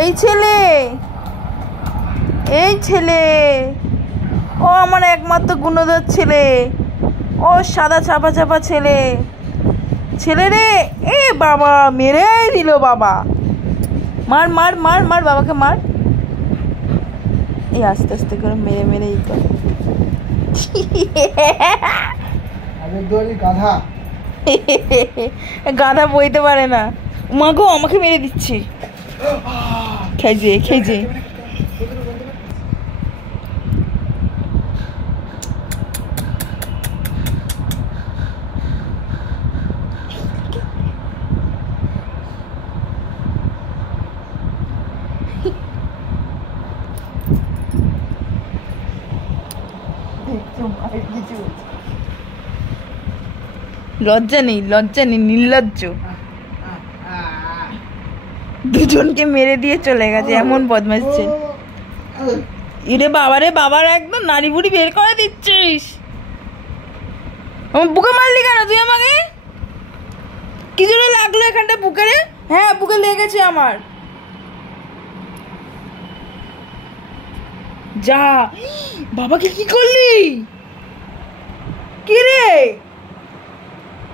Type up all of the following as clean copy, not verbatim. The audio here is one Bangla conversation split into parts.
এই ছেলে, এই ছেলে, ও আমার একমাত্র গুণধর ছেলে, ও সাদা চাপা চাপা ছেলে, ছেলে রে। এ বাবা মেরে দিল বাবা, মার মার মার মার বাবাকে মার। এই আস্তে আস্তে করে মেরে মেরে এই কর। গাধা বইতে পারে না। মা গো আমাকে মেরে দিচ্ছে। খেজে খেজে লজ্জা নেই, লজ্জা নেই, নির্লজ্জ। দুজনকে মেরে দিয়ে চলে গেছে, এমন বদমাশ ছিল। ইরে বাবা রে, বাবার একদম নাড়ি বুড়ি বের করে দিচ্ছিস। আমার বুকে মারলি কেন তুই আমাকে? কি জন্য লাগলো এখানটা বুকে রে? হ্যাঁ বুকে লেগেছে আমার। যা, বাবাকে কি করলি? কি রে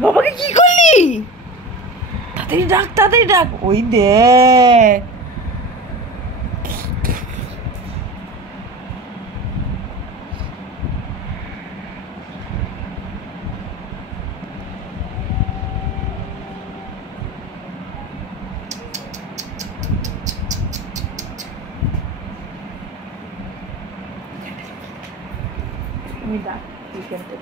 বাবাকে কি করলি? তাড়াতাড়ি ডাক, তাড়াতাড়ি ডাক। ওই দেখ, আমি ডাক এখানটা।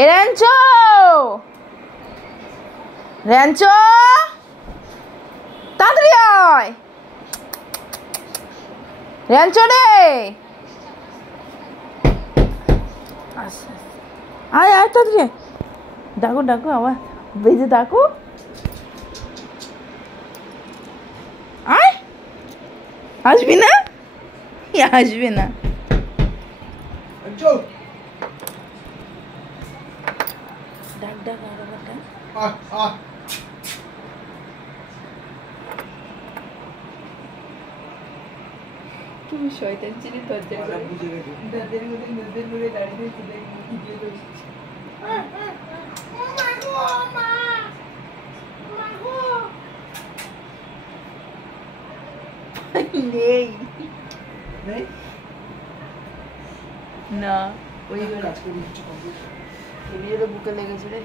এ র্যাঞ্চো, র্যাঞ্চো তাড়াতাড়ি আয়, র্যাঞ্চো রে আয় আয় তাড়াতাড়ি। ডাকো ডাকো আবার বেজে ডাকো। আয়, আসবি না? আসবে না। ডাক ডাক আর আবার ডাক। তুমি শয়তান ছিলি, দরজা দরজার মধ্যে নজর করে দাঁড়িয়ে ভিডিও করছিস। নেই না, ওই কাজ করে বুকে লেগেছে রে।